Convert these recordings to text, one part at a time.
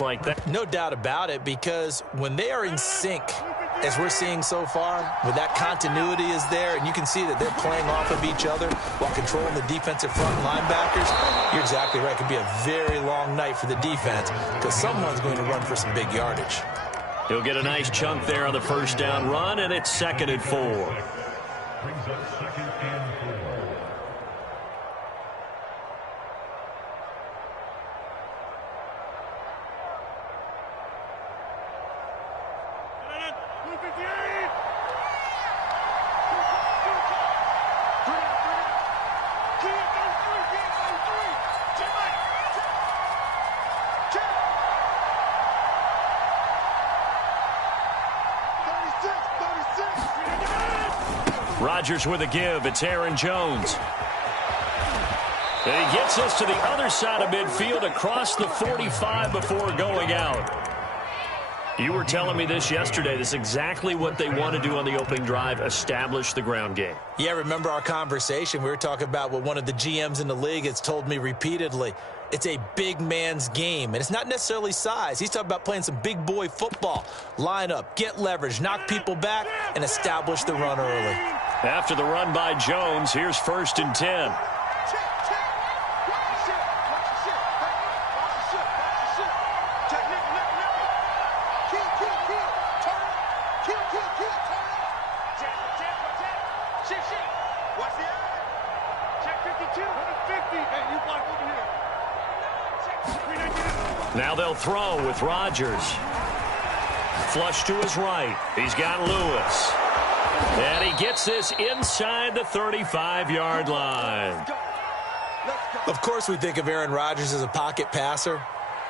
Like that. No doubt about it, because when they are in sync, as we're seeing so far, when that continuity is there, and you can see that they're playing off of each other while controlling the defensive front linebackers, you're exactly right. It could be a very long night for the defense because someone's going to run for some big yardage. He'll get a nice chunk there on the first down run, and it's 2nd and 4. Brings up 2nd and 4. Rodgers with a give. It's Aaron Jones. And he gets us to the other side of midfield across the 45 before going out. You were telling me this yesterday. This is exactly what they want to do on the opening drive, establish the ground game. Yeah, remember our conversation? We were talking about what one of the GMs in the league has told me repeatedly. It's a big man's game, and it's not necessarily size. He's talking about playing some big boy football. Line up, get leverage, knock people back, and establish the run early. After the run by Jones, here's 1st and 10. Now they'll throw with Rodgers. Flush to his right. He's got Lewis. And he gets this inside the 35-yard line. Of course we think of Aaron Rodgers as a pocket passer,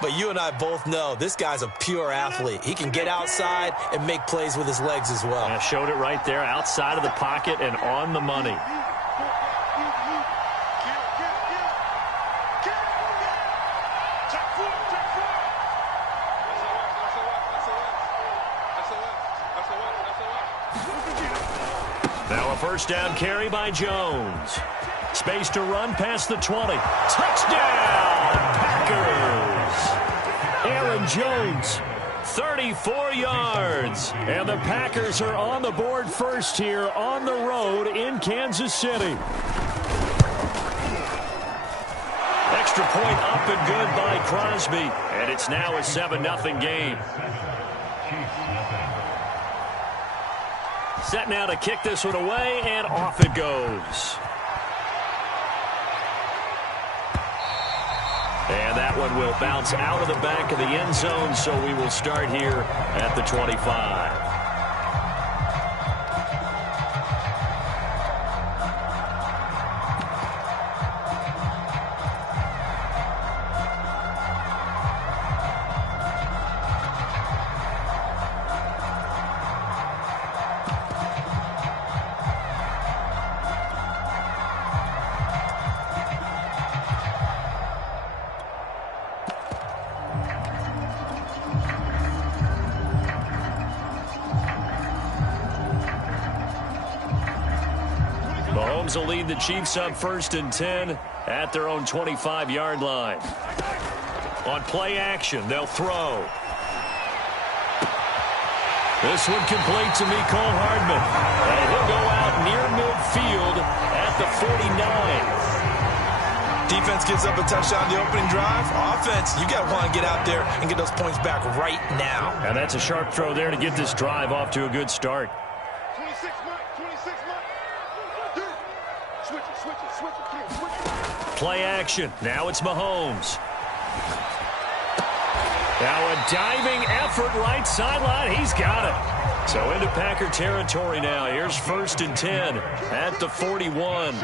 but you and I both know this guy's a pure athlete. He can get outside and make plays with his legs as well. I showed it right there, outside of the pocket and on the money. Now a first down carry by Jones. Space to run past the 20. Touchdown, Packers! Aaron Jones, 34 yards. And the Packers are on the board first here on the road in Kansas City. Extra point up and good by Crosby. And it's now a 7-0 game. Set now to kick this one away, and off it goes. And that one will bounce out of the back of the end zone, so we will start here at the 25. Mahomes will lead the Chiefs up 1st and 10 at their own 25-yard line. On play action, they'll throw. This one complete to Mecole Hardman. And he'll go out near midfield at the 49. Defense gives up a touchdown the opening drive. Offense, you got to want to get out there and get those points back right now. And that's a sharp throw there to get this drive off to a good start. Play action. Now it's Mahomes. Now a diving effort right sideline. He's got it. So into Packer territory now. Here's 1st and 10 at the 41.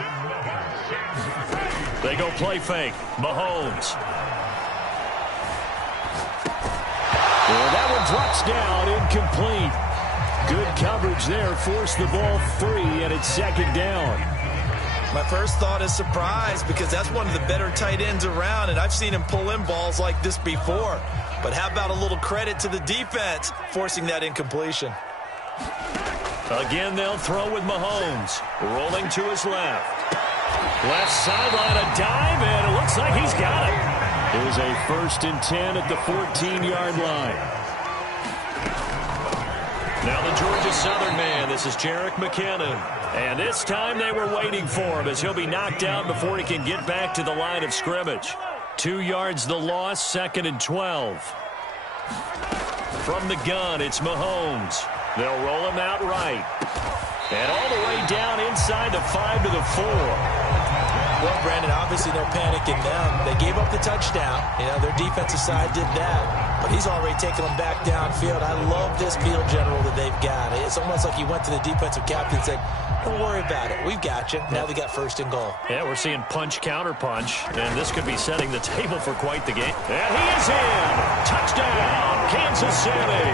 They go play fake. Mahomes. And that one drops down, incomplete. Good coverage there. Forced the ball free, and it's 2nd down. My first thought is surprise, because that's one of the better tight ends around, and I've seen him pull in balls like this before. But how about a little credit to the defense forcing that incompletion? Again, they'll throw with Mahomes. Rolling to his left. Left sideline, a dive, and it looks like he's got it. Here's a 1st and 10 at the 14-yard line. Now the Georgia Southern man, this is Jerick McKinnon. And this time they were waiting for him as he'll be knocked out before he can get back to the line of scrimmage. 2 yards the loss, 2nd and 12. From the gun, it's Mahomes. They'll roll him out right. And all the way down inside the 5 to the 4. Well, Brandon, obviously no panic in them. They gave up the touchdown. You know, their defensive side did that. But he's already taken them back downfield. I love this field general that they've got. It's almost like he went to the defensive captain and said, don't worry about it. We've got you. Now they got 1st and goal. Yeah, we're seeing punch, counter punch. And this could be setting the table for quite the game. And he is in. Touchdown, Kansas City.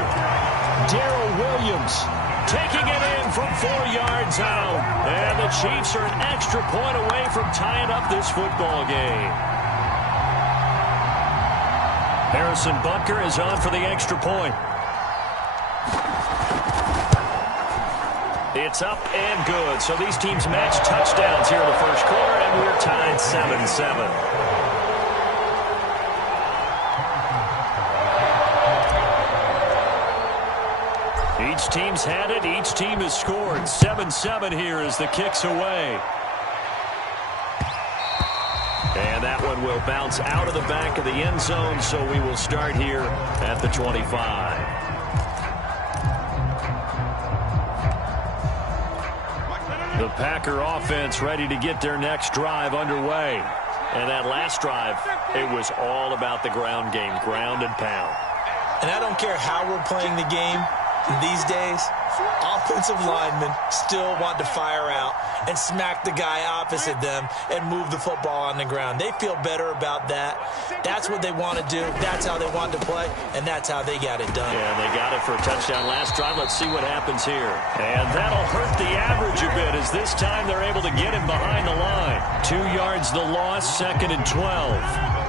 Darrell Williams taking it in from 4 yards out. And the Chiefs are an extra point away from tying up this football game. Harrison Butker is on for the extra point. It's up and good. So these teams match touchdowns here in the first quarter, and we're tied 7-7. Each team's had it. Each team has scored. 7-7 here as the kick's away. And that one will bounce out of the back of the end zone, so we will start here at the 25. The Packer offense ready to get their next drive underway. And that last drive, it was all about the ground game, ground and pound. And I don't care how we're playing the game these days, offensive linemen still want to fire out and smack the guy opposite them and move the football on the ground. They feel better about that. That's what they want to do. That's how they want to play, and that's how they got it done. Yeah, they got it for a touchdown last drive. Let's see what happens here. And that'll hurt the average a bit as this time they're able to get him behind the line. 2 yards the loss, 2nd and 12.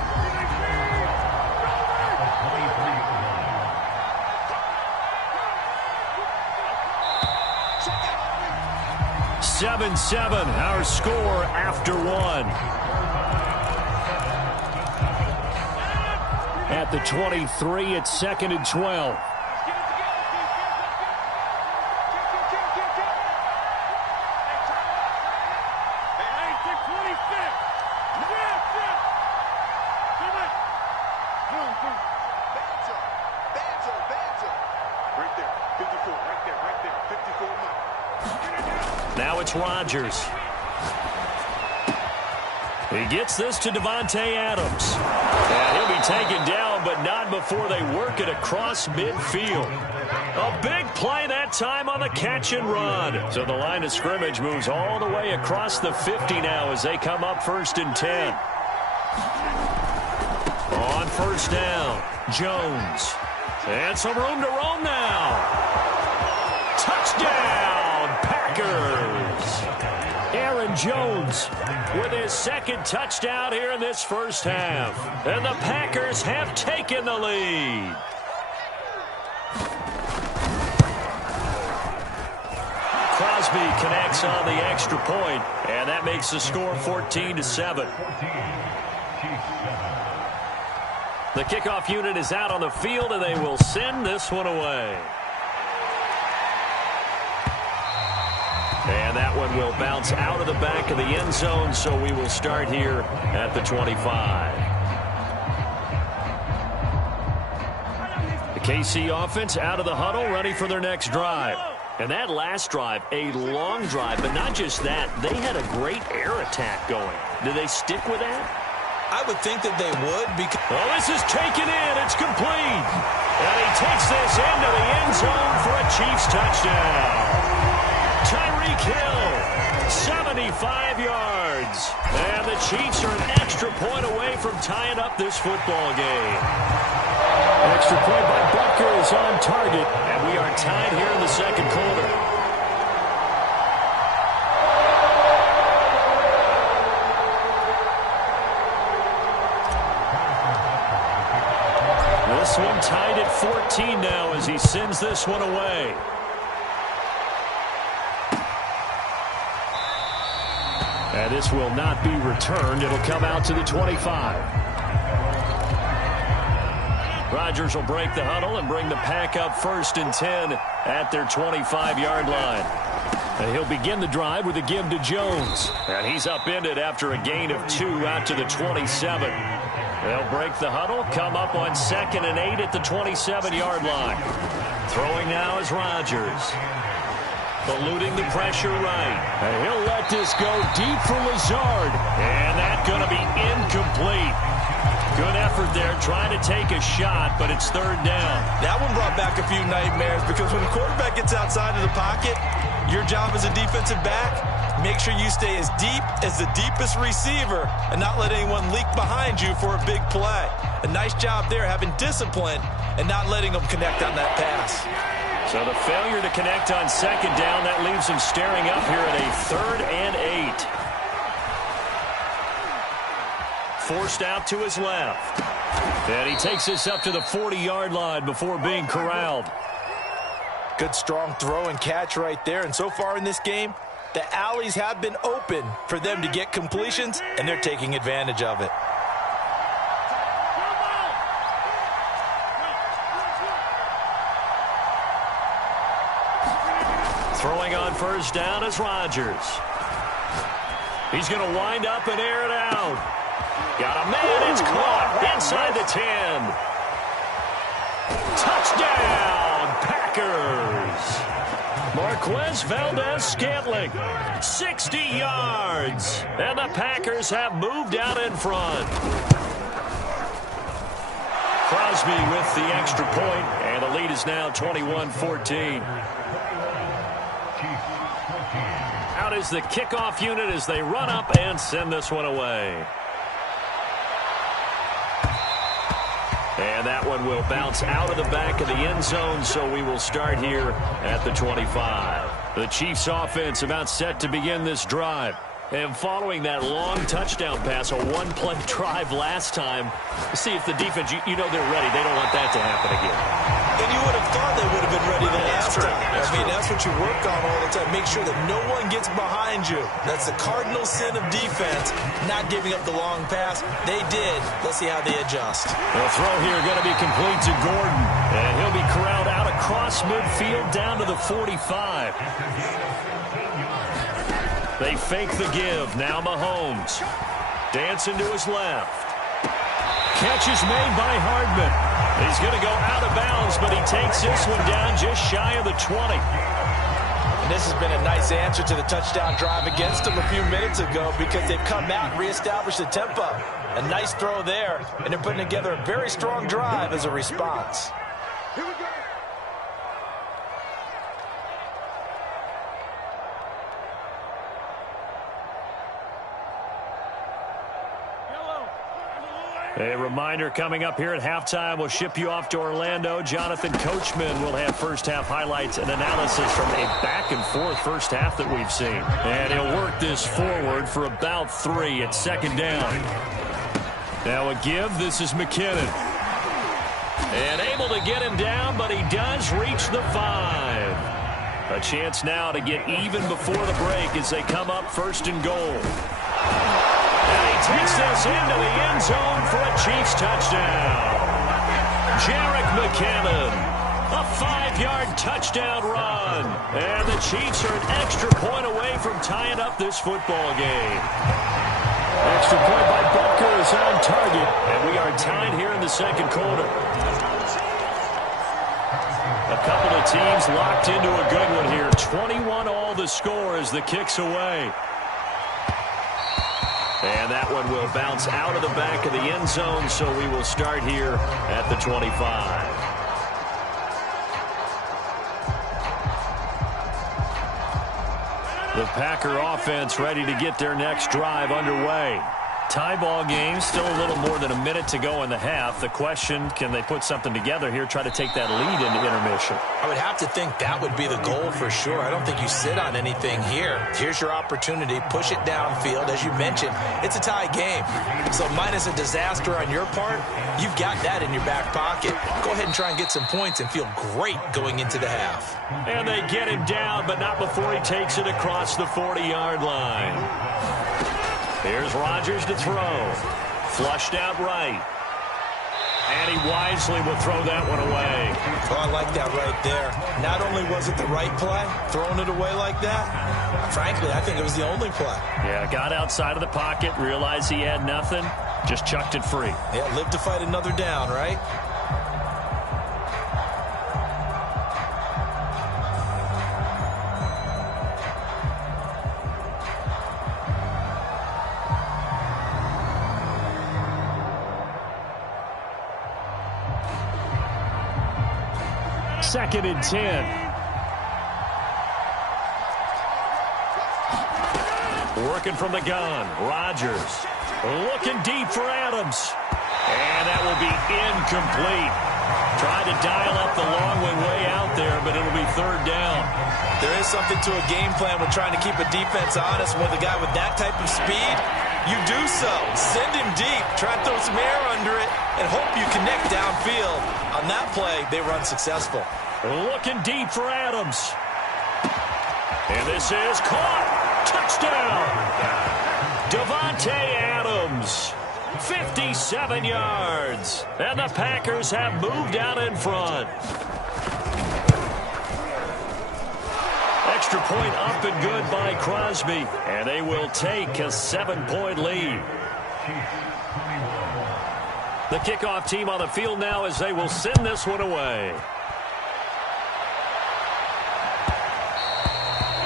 7-7, our score after one. At the 23, it's 2nd and 12. Now it's Rodgers. He gets this to Devontae Adams. And he'll be taken down, but not before they work it across midfield. A big play that time on the catch and run. So the line of scrimmage moves all the way across the 50 now as they come up 1st and 10. On 1st down, Jones. And some room to roam now. Touchdown, Packers. Aaron Jones with his 2nd touchdown here in this first half. And the Packers have taken the lead. Crosby connects on the extra point, and that makes the score 14-7. The kickoff unit is out on the field, and they will send this one away. And that one will bounce out of the back of the end zone, so we will start here at the 25. The KC offense out of the huddle, ready for their next drive. And that last drive, a long drive, but not just that. They had a great air attack going. Do they stick with that? I would think that they would because... Oh, this is taken in. It's complete. And he takes this into the end zone for a Chiefs touchdown. Tyreek Hill, 75 yards. And the Chiefs are an extra point away from tying up this football game. Extra point by Butker is on target, and we are tied here in the second quarter. This one tied at 14 now as he sends this one away. And this will not be returned. It'll come out to the 25. Rodgers will break the huddle and bring the Pack up 1st and 10 at their 25-yard line. And he'll begin the drive with a give to Jones. And he's upended after a gain of 2 out to the 27. They'll break the huddle, come up on 2nd and 8 at the 27-yard line. Throwing now is Rodgers. Eluding the pressure right. And he'll let this go deep for Lazard. And that's going to be incomplete. Good effort there, trying to take a shot, but it's 3rd down. That one brought back a few nightmares because when the quarterback gets outside of the pocket, your job as a defensive back, make sure you stay as deep as the deepest receiver and not let anyone leak behind you for a big play. A nice job there having discipline and not letting them connect on that pass. So the failure to connect on 2nd down, that leaves him staring up here at a 3rd and 8. Forced out to his left. And he takes this up to the 40-yard line before being corralled. Good strong throw and catch right there. And so far in this game, the alleys have been open for them to get completions, and they're taking advantage of it. Throwing on 1st down is Rodgers. He's going to wind up and air it out. Got a man, it's caught inside the 10. Touchdown, Packers. Marquez Valdez-Scantling, 60 yards. And the Packers have moved out in front. Crosby with the extra point, and the lead is now 21-14. Out is the kickoff unit as they run up and send this one away. And that one will bounce out of the back of the end zone, so we will start here at the 25. The Chiefs offense about set to begin this drive. And following that long touchdown pass, a one-play drive last time, see if the defense, you know they're ready. They don't want that to happen again. And you would have thought they would have been ready the last time. That's what you work on all the time. Make sure that no one gets behind you. That's the cardinal sin of defense, not giving up the long pass. They did. Let's see how they adjust. The throw here going to be complete to Gordon. And he'll be corralled out across midfield down to the 45. They fake the give. Now Mahomes. Dancing to his left. Catch is made by Hardman. He's going to go out of bounds, but he takes this one down just shy of the 20. And this has been a nice answer to the touchdown drive against them a few minutes ago because they've come out and reestablished the tempo. A nice throw there, and they're putting together a very strong drive as a response. Here we go. A reminder coming up here at halftime. We'll ship you off to Orlando. Jonathan Coachman will have first-half highlights and analysis from a back-and-forth first half that we've seen. And he'll work this forward for about 3 at 2nd down. Now a give. This is McKinnon. And able to get him down, but he does reach the 5. A chance now to get even before the break as they come up 1st and goal. And he takes this into the end zone for a Chiefs touchdown. Jerick McKinnon, a 5-yard touchdown run. And the Chiefs are an extra point away from tying up this football game. Extra point by Butker is on target. And we are tied here in the 2nd quarter. A couple of teams locked into a good one here. 21 all the score as the kick's away. And that one will bounce out of the back of the end zone, so we will start here at the 25. The Packer offense ready to get their next drive underway. Tie ball game, still a little more than a minute to go in the half. The question, can they put something together here, try to take that lead into intermission? I would have to think that would be the goal for sure. I don't think you sit on anything here. Here's your opportunity. Push it downfield. As you mentioned, it's a tie game. So minus a disaster on your part, you've got that in your back pocket. Go ahead and try and get some points and feel great going into the half. And they get him down, but not before he takes it across the 40-yard line. Here's Rodgers to throw. Flushed out right. And he wisely will throw that one away. Oh, I like that right there. Not only was it the right play, throwing it away like that, frankly, I think it was the only play. Yeah, got outside of the pocket, realized he had nothing, just chucked it free. Yeah, live to fight another down, right? Second and 10. Working from the gun. Rodgers looking deep for Adams. And that will be incomplete. Tried to dial up the long way out there, but it'll be third down. There is something to a game plan with trying to keep a defense honest. With a guy with that type of speed, you do so. Send him deep. Try to throw some air under it and hope you connect downfield. On that play, they run successful. Looking deep for Adams. And this is caught. Touchdown. Davante Adams. 57 yards. And the Packers have moved out in front. Extra point up and good by Crosby. And they will take a 7-point lead. The kickoff team on the field now as they will send this one away.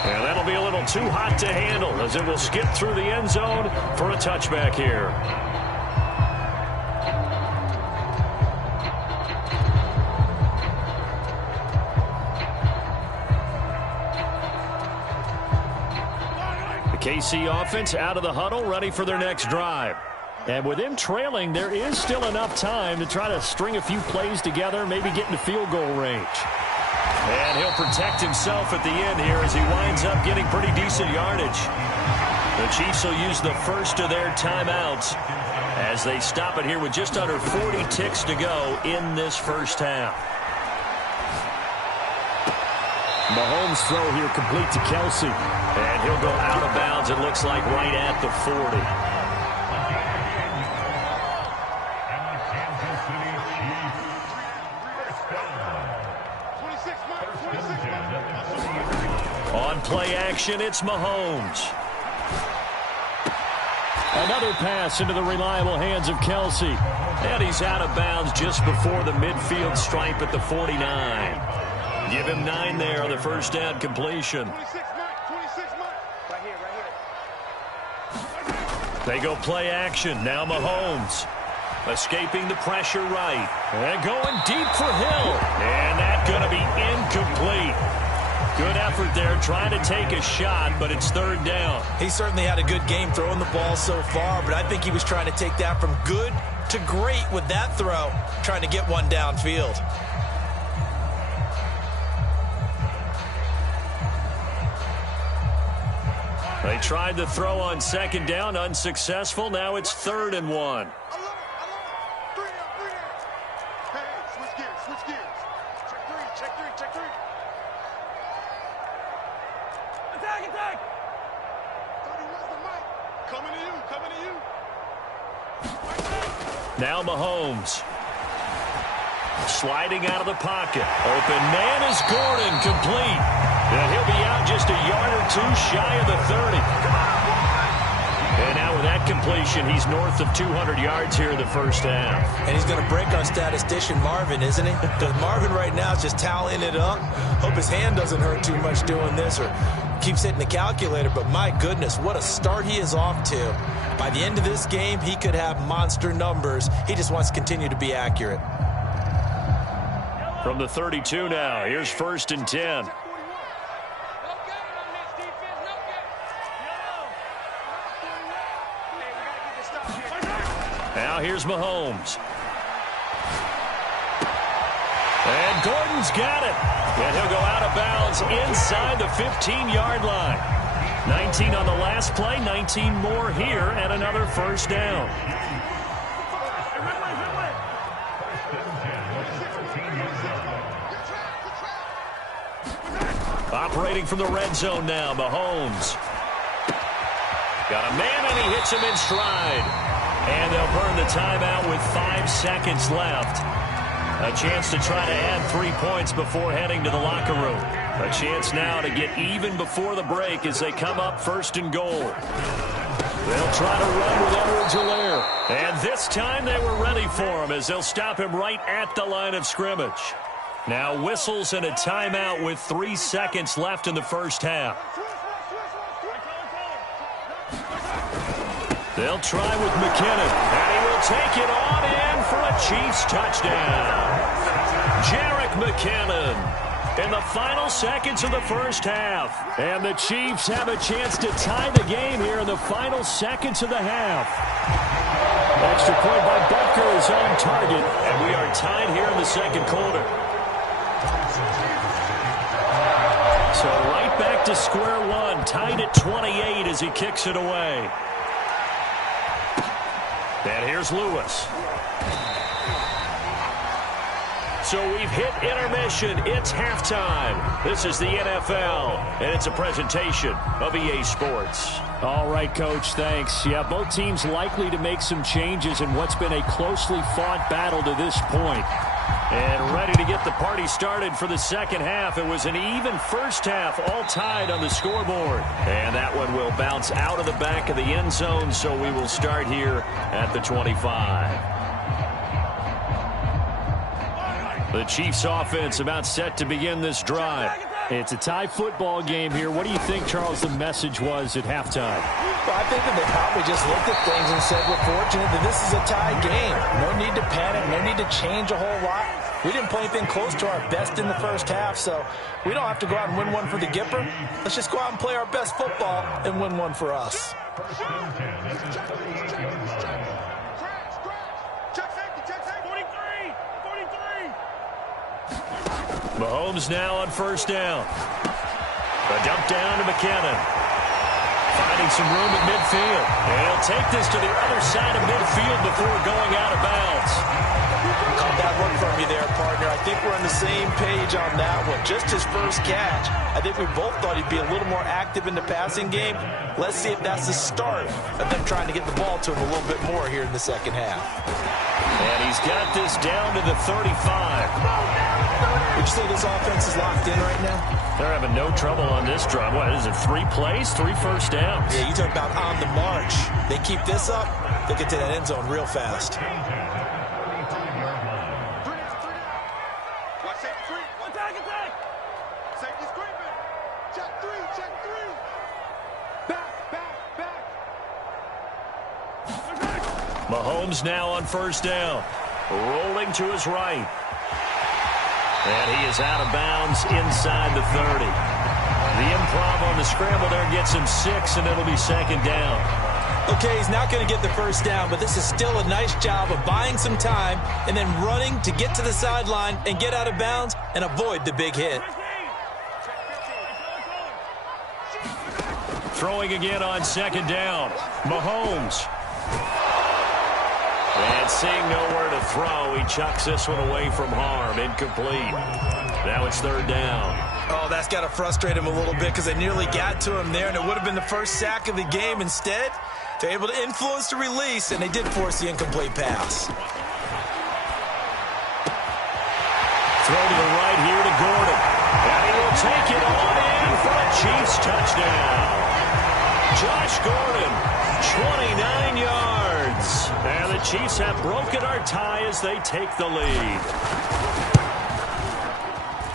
And that'll be a little too hot to handle as it will skip through the end zone for a touchback here. The KC offense out of the huddle, ready for their next drive. And with them trailing, there is still enough time to try to string a few plays together, maybe get into field goal range. And he'll protect himself at the end here as he winds up getting pretty decent yardage. The Chiefs will use the first of their timeouts as they stop it here with just under 40 ticks to go in this first half. Mahomes' throw here complete to Kelsey. And he'll go out of bounds, it looks like, right at the 40. On play action, it's Mahomes. Another pass into the reliable hands of Kelsey. And he's out of bounds just before the midfield stripe at the 49. Give him 9 there on the first down completion. They go play action. Now Mahomes. Escaping the pressure right. And going deep for Hill. And that's going to be incomplete. Good effort there, trying to take a shot, but it's third down. He certainly had a good game throwing the ball so far, but I think he was trying to take that from good to great with that throw, trying to get one downfield. They tried the throw on second down, unsuccessful. Now it's 3rd and 1. Now Mahomes. Sliding out of the pocket. Open man is Gordon, complete. And he'll be out just a yard or two shy of the 30. And now with that completion, he's north of 200 yards here in the first half. And he's going to break our statistician Marvin, isn't he? Because Marvin right now is just tallying it up. Hope his hand doesn't hurt too much doing this or keeps hitting the calculator. But my goodness, what a start he is off to. By the end of this game, he could have monster numbers. He just wants to continue to be accurate. From the 32 now, here's 1st and 10. Now here's Mahomes. And Gordon's got it. And he'll go out of bounds inside the 15-yard line. 19 on the last play, 19 more here, and another first down. Operating from the red zone now, Mahomes. Got a man, and he hits him in stride. And they'll burn the timeout with 5 seconds left. A chance to try to add 3 points before heading to the locker room. A chance now to get even before the break as they come up 1st and goal. They'll try to run with Edwards-Helaire. And this time they were ready for him as they'll stop him right at the line of scrimmage. Now whistles and a timeout with 3 seconds left in the first half. They'll try with McKinnon. And he will take it on in for a Chiefs touchdown. Jerick McKinnon in the final seconds of the first half. And the Chiefs have a chance to tie the game here in the final seconds of the half. Extra point by Butker is on target. And we are tied here in the second quarter. So right back to square one. Tied at 28 as he kicks it away. And here's Lewis. So we've hit intermission. It's halftime. This is the NFL, and it's a presentation of EA Sports. All right, Coach, thanks. Yeah, both teams likely to make some changes in what's been a closely fought battle to this point. And ready to get the party started for the second half. It was an even first half, all tied on the scoreboard. And that one will bounce out of the back of the end zone, so we will start here at the 25. The Chiefs offense about set to begin this drive. It's a tie football game here. What do you think, Charles, the message was at halftime? Well, I think that they probably just looked at things and said, we're fortunate that this is a tie game. No need to panic, no need to change a whole lot. We didn't play anything close to our best in the first half, so we don't have to go out and win one for the Gipper. Let's just go out and play our best football and win one for us. Mahomes now on first down. A dump down to McKinnon. Finding some room at midfield. And he'll take this to the other side of midfield before going out of bounds. Caught that one from you there, partner. I think we're on the same page on that one. Just his first catch. I think we both thought he'd be a little more active in the passing game. Let's see if that's the start of them trying to get the ball to him a little bit more here in the second half. And he's got this down to the 35. Would you say this offense is locked in right now? They're having no trouble on this drive. What is it, 3 plays, 3 first downs? Yeah, you talk about on the march. They keep this up, they'll get to that end zone real fast. Mahomes now on first down. Rolling to his right. And he is out of bounds inside the 30. The improv on the scramble there gets him 6, and it'll be second down. Okay, he's not going to get the first down, but this is still a nice job of buying some time and then running to get to the sideline and get out of bounds and avoid the big hit. Throwing again on second down. Mahomes. And seeing nowhere to throw, he chucks this one away from harm. Incomplete. Now it's third down. Oh, that's got to frustrate him a little bit because they nearly got to him there, and it would have been the first sack of the game. Instead, they're able to influence the release, and they did force the incomplete pass. Throw to the right here to Gordon. And he will take it on in for a Chiefs touchdown. Josh Gordon, 29 yards. And the Chiefs have broken our tie as they take the lead.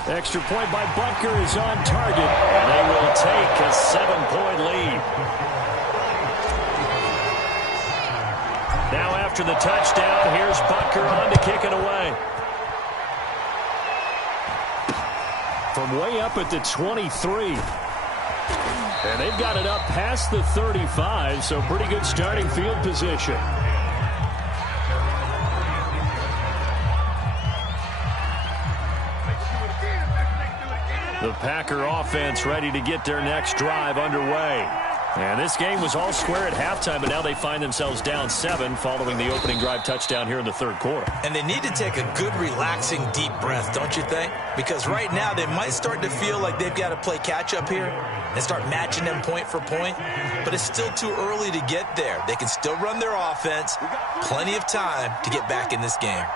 Extra point by Butker is on target. And they will take a 7-point lead. Now after the touchdown, here's Butker on to kick it away. From way up at the 23. And they've got it up past the 35, so pretty good starting field position. The Packer offense ready to get their next drive underway. And this game was all square at halftime, but now they find themselves down 7 following the opening drive touchdown here in the third quarter. And they need to take a good, relaxing, deep breath, don't you think? Because right now they might start to feel like they've got to play catch-up here and start matching them point for point. But it's still too early to get there. They can still run their offense. Plenty of time to get back in this game.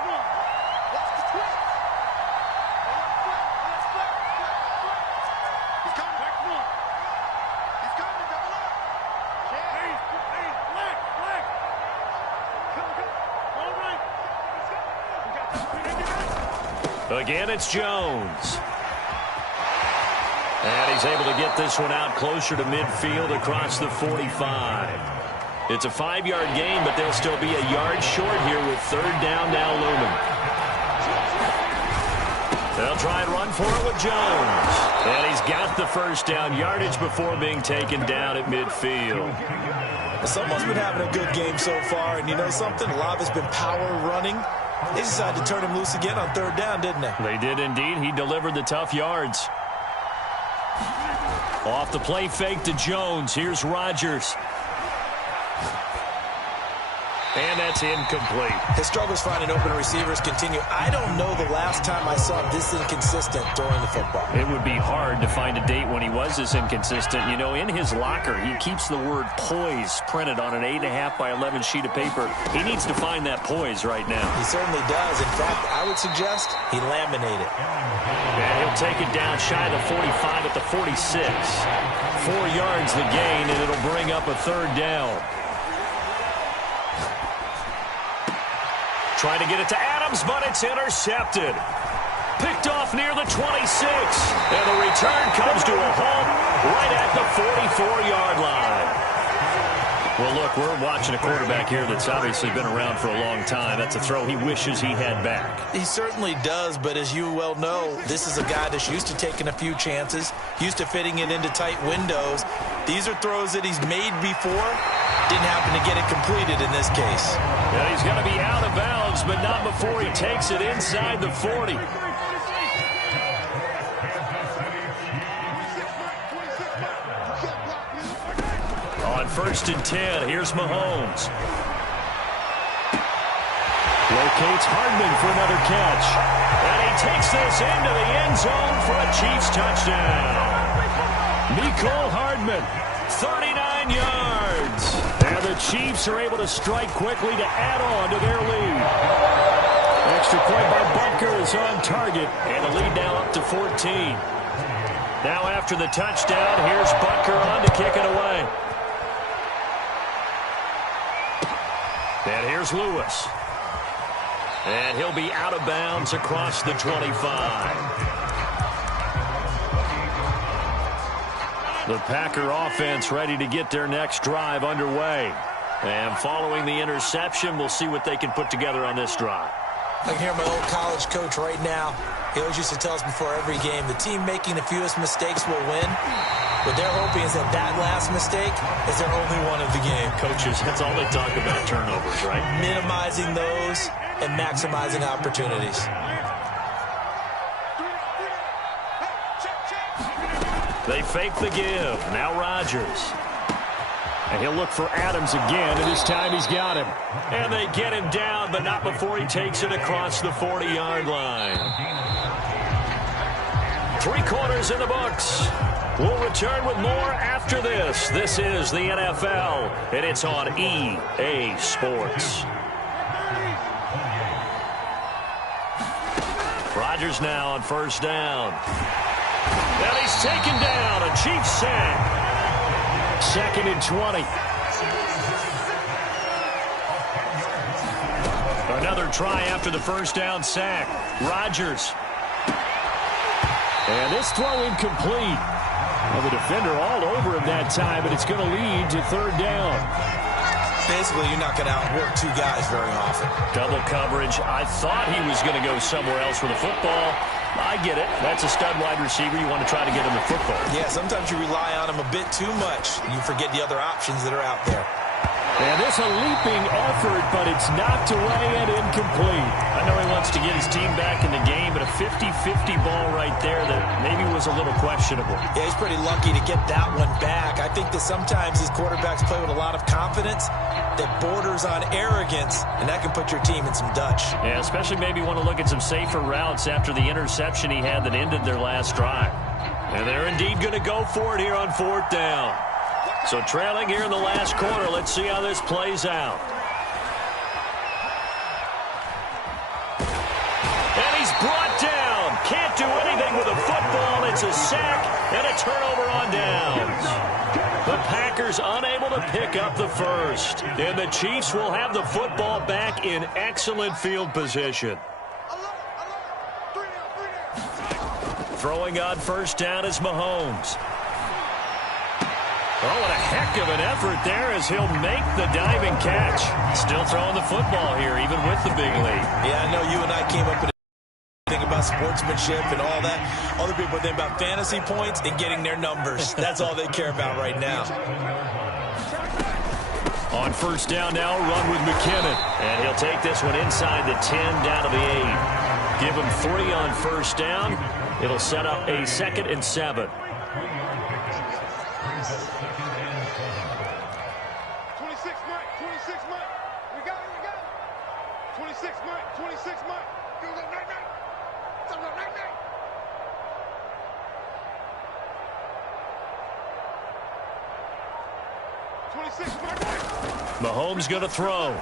Again, it's Jones. And he's able to get this one out closer to midfield across the 45. It's a 5-yard gain, but they'll still be a yard short here with third down now looming. They'll try and run for it with Jones. And he's got the first down yardage before being taken down at midfield. Someone's been having a good game so far, and you know something? A lot of it's been power running. They decided to turn him loose again on third down, didn't they? They did indeed. He delivered the tough yards. Off the play fake to Jones. Here's Rodgers. And that's incomplete. His struggles finding open receivers continue. I don't know the last time I saw him this inconsistent throwing the football. It would be hard to find a date when he was this inconsistent. You know, in his locker, he keeps the word poise printed on an 8.5 by 11 sheet of paper. He needs to find that poise right now. He certainly does. In fact, I would suggest he laminate it. And he'll take it down shy of the 45 at the 46. 4 yards the gain, and it'll bring up a third down. Trying to get it to Adams, but it's intercepted. Picked off near the 26. And the return comes to a halt right at the 44-yard line. Well, look, we're watching a quarterback here that's obviously been around for a long time. That's a throw he wishes he had back. He certainly does, but as you well know, this is a guy that's used to taking a few chances, used to fitting it into tight windows. These are throws that he's made before. Didn't happen to get it completed in this case. Yeah, he's going to be out of bounds, but not before he takes it inside the 40. On 1st and 10, here's Mahomes. Locates Hardman for another catch. And he takes this into the end zone for a Chiefs touchdown. Mecole Hardman, 39 yards. And the Chiefs are able to strike quickly to add on to their lead. Extra point by Butker is on target. And the lead now up to 14. Now after the touchdown, here's Butker on to kick it away. And here's Lewis. And he'll be out of bounds across the 25. The Packer offense ready to get their next drive underway. And following the interception, we'll see what they can put together on this drive. I can hear my old college coach right now. He always used to tell us before every game, the team making the fewest mistakes will win. What they're hoping is that that last mistake is their only one of the game. Coaches, that's all they talk about, turnovers, right? Minimizing those and maximizing opportunities. They fake the give. Now Rodgers. And he'll look for Adams again, and this time he's got him. And they get him down, but not before he takes it across the 40-yard line. 3 quarters in the books. We'll return with more after this. This is the NFL, and it's on EA Sports. Rodgers now on 1st down. And he's taken down. A Chiefs sack. 2nd and 20. Another try after the 1st down sack. Rodgers. And this throw incomplete. Well, the defender all over him that time, but it's going to lead to 3rd down. Basically, you're not going to outwork 2 guys very often. Double coverage. I thought he was going to go somewhere else with the football. I get it. That's a stud wide receiver. You want to try to get him the football. Yeah, sometimes you rely on him a bit too much. You forget the other options that are out there. And this a leaping effort, but it's knocked away and incomplete. I know he wants to get his team back in the game, but a 50-50 ball right there that maybe was a little questionable. Yeah, he's pretty lucky to get that one back. I think that sometimes these quarterbacks play with a lot of confidence that borders on arrogance, and that can put your team in some Dutch. Yeah, especially maybe want to look at some safer routes after the interception he had that ended their last drive. And they're indeed going to go for it here on 4th down. So trailing here in the last quarter, let's see how this plays out. And he's brought down. Can't do anything with a football. It's a sack and a turnover on downs. The Packers unable to pick up the first. And the Chiefs will have the football back in excellent field position. Throwing on first down is Mahomes. Oh, what a heck of an effort there as he'll make the diving catch. Still throwing the football here, even with the big lead. Yeah, I know you and I came up with a thing about sportsmanship and all that. Other people think about fantasy points and getting their numbers. That's all they care about right now. On first down now, run with McKinnon. And he'll take this one inside the 10 down to the 8. Give him 3 on first down. It'll set up a 2nd and 7. 26 Mike, 26 Mike. We got it, we got it. 26 Mike, 26 Mike. Do the night night. Do the night night. 26 Mike. Mahomes going to throw.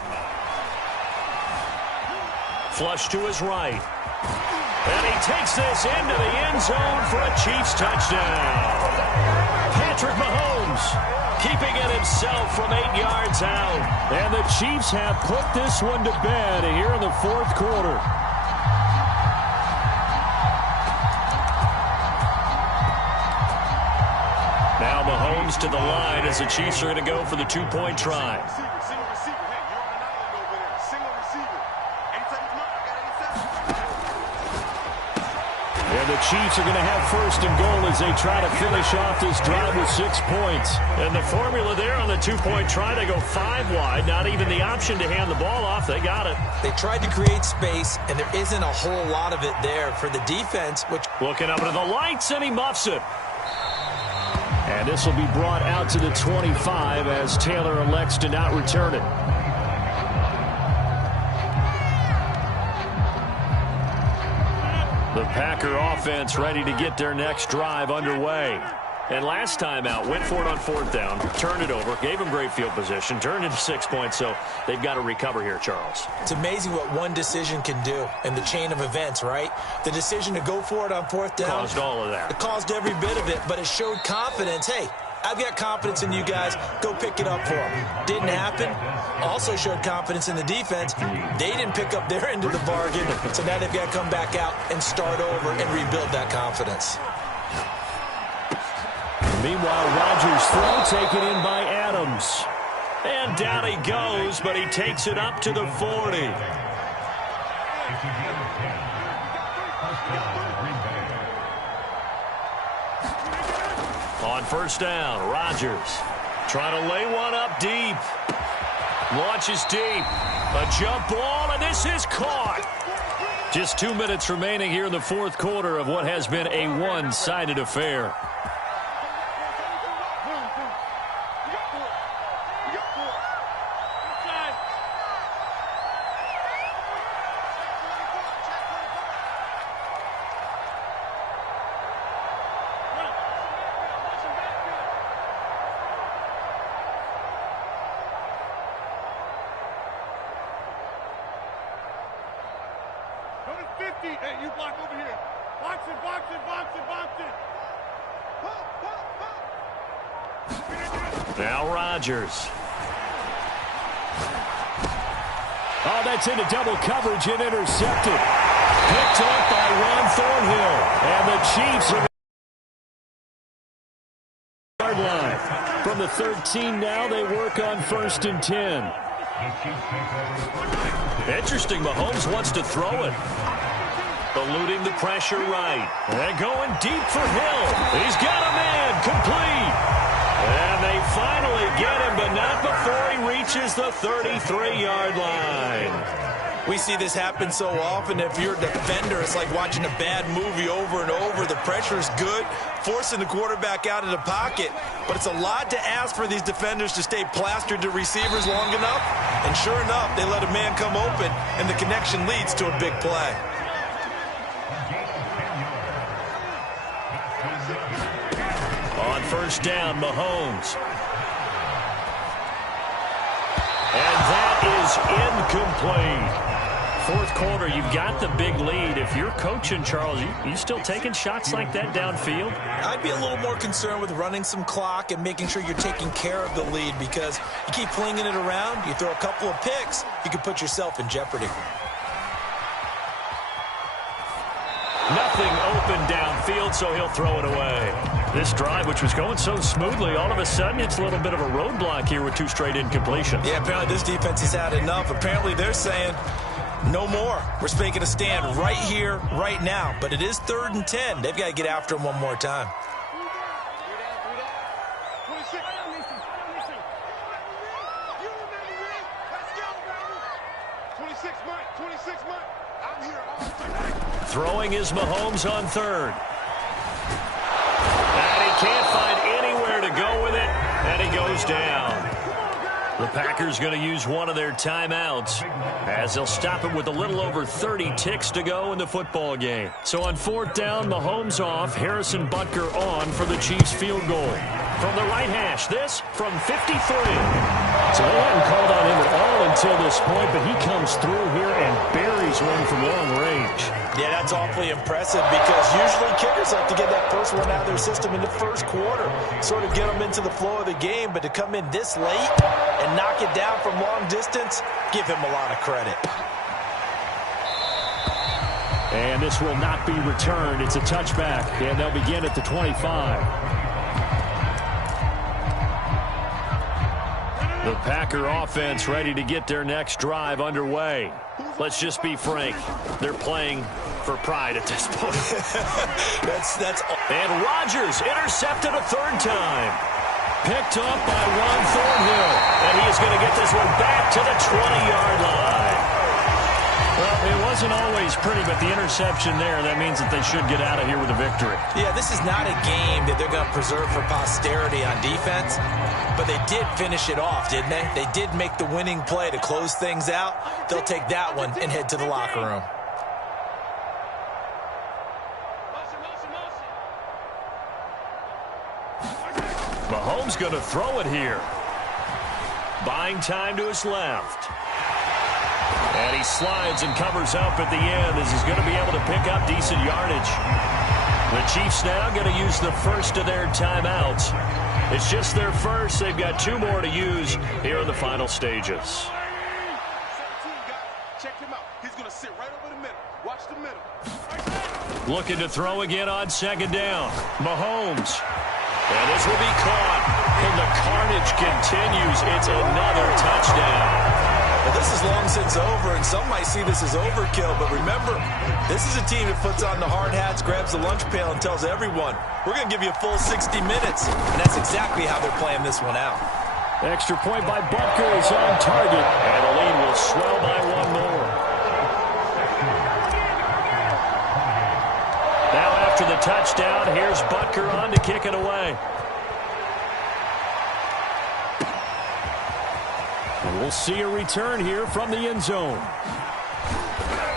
Flush to his right. And he takes this into the end zone for a Chiefs touchdown. Patrick Mahomes keeping it himself from 8 yards out. And the Chiefs have put this one to bed here in the 4th quarter. Now Mahomes to the line as the Chiefs are going to go for the 2-point try. Single receiver. Hey, you're on an island over there. Single receiver. Anytime you come out, I got 87. And the Chiefs are going to have first and goal as they try to finish off this drive with 6 points. And the formula there on the 2-point try, they go 5 wide. Not even the option to hand the ball off. They got it. They tried to create space, and there isn't a whole lot of it there for the defense, which... Looking up into the lights, and he muffs it. And this will be brought out to the 25 as Taylor elects to not return it. The Packer offense ready to get their next drive underway. And last time out, went for it on 4th down, turned it over, gave them great field position, turned into 6 points, so they've got to recover here, Charles. It's amazing what one decision can do in the chain of events, right? The decision to go for it on 4th down. Caused all of that. It caused every bit of it, but it showed confidence. Hey, I've got confidence in you guys. Go pick it up for them. Didn't happen. Also showed confidence in the defense. They didn't pick up their end of the bargain, so now they've got to come back out and start over and rebuild that confidence. Meanwhile, Rodgers' throw taken in by Adams. And down he goes, but he takes it up to the 40. On first down, Rodgers trying to lay one up deep. Launches deep. A jump ball, and this is caught. Just 2 minutes remaining here in the 4th quarter of what has been a one-sided affair. Hey, you block over here. Box it, box it, box it, box it. Now Rodgers. Oh, that's into double coverage and intercepted. Picked up by Ron Thornhill. And the Chiefs are yard line. From the 13 now, they work on 1st and 10. Interesting, Mahomes wants to throw it. Eluding the pressure right. And going deep for Hill. He's got a man complete. And they finally get him, but not before he reaches the 33-yard line. We see this happen so often. If you're a defender, it's like watching a bad movie over and over. The pressure is good, forcing the quarterback out of the pocket. But it's a lot to ask for these defenders to stay plastered to receivers long enough. And sure enough, they let a man come open, and the connection leads to a big play. On first down, Mahomes. And that is incomplete. 4th quarter, you've got the big lead. If you're coaching, Charles, you still taking shots like that downfield? I'd be a little more concerned with running some clock and making sure you're taking care of the lead, because you keep flinging it around, you throw a couple of picks, you could put yourself in jeopardy. Nothing open downfield. field, so he'll throw it away. This drive, which was going so smoothly, all of a sudden it's a little bit of a roadblock here with 2 straight incompletions. Yeah, apparently this defense has had enough. Apparently they're saying no more. We're making a stand right here, right now. But it is 3rd and 10. They've got to get after him one more time. 26, Mike. 26, Mike. I'm here all day. Throwing is Mahomes on 3rd. And he can't find anywhere to go with it, and he goes down. The Packers going to use one of their timeouts as they'll stop it with a little over 30 ticks to go in the football game. So on 4th down, Mahomes off, Harrison Butker on for the Chiefs field goal. From the right hash, this from 53. So they hadn't called on him at all until this point, but he comes through here and buries one from long range. Yeah, that's awfully impressive because usually kickers like to get that first one out of their system in the first quarter, sort of get them into the flow of the game, but to come in this late and knock it down from long distance, give him a lot of credit. And this will not be returned. It's a touchback, and they'll begin at the 25. The Packer offense ready to get their next drive underway. Let's just be frank. They're playing for pride at this point. And Rodgers intercepted a 3rd time. Picked up by Ron Thornhill. And he is going to get this one back to the 20-yard line. Well, it wasn't always pretty, but the interception there, that means that they should get out of here with a victory. Yeah, this is not a game that they're going to preserve for posterity on defense, but they did finish it off, didn't they? They did make the winning play to close things out. They'll take that one and head to the locker room. Mahomes going to throw it here. Buying time to his left. And he slides and covers up at the end as he's going to be able to pick up decent yardage. The Chiefs now going to use the first of their timeouts. It's just their first. They've got 2 more to use here in the final stages. 17 guys. Check him out. He's going to sit right over the middle. Watch the middle. Looking to throw again on 2nd down. Mahomes. And this will be caught. And the carnage continues. It's another touchdown. Well, this is long since over, and some might see this as overkill, but remember, this is a team that puts on the hard hats, grabs the lunch pail, and tells everyone, we're going to give you a full 60 minutes, and that's exactly how they're playing this one out. Extra point by Butker is on target. And the lead will swell by 1 more. Now after the touchdown, here's Butker on to kick it away. And we'll see a return here from the end zone.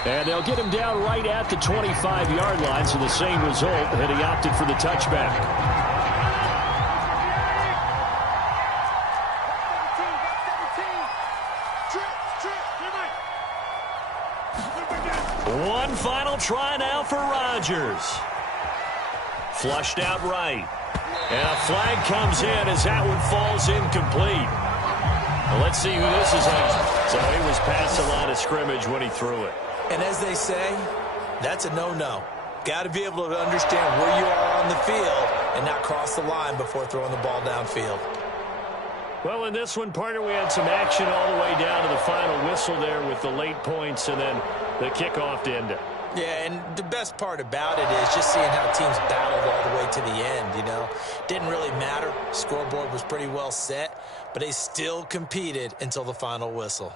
And they'll get him down right at the 25-yard line, so the same result, and he opted for the touchback. One final try now for Rodgers. Flushed out right. And a flag comes in as that one falls incomplete. Well, let's see who this is on. So he was past the line of scrimmage when he threw it. And as they say, that's a no-no. Got to be able to understand where you are on the field and not cross the line before throwing the ball downfield. Well, in this one, partner, we had some action all the way down to the final whistle there with the late points and then the kickoff to end it. Yeah, and the best part about it is just seeing how teams battled all the way to the end, you know. Didn't really matter. Scoreboard was pretty well set, but they still competed until the final whistle.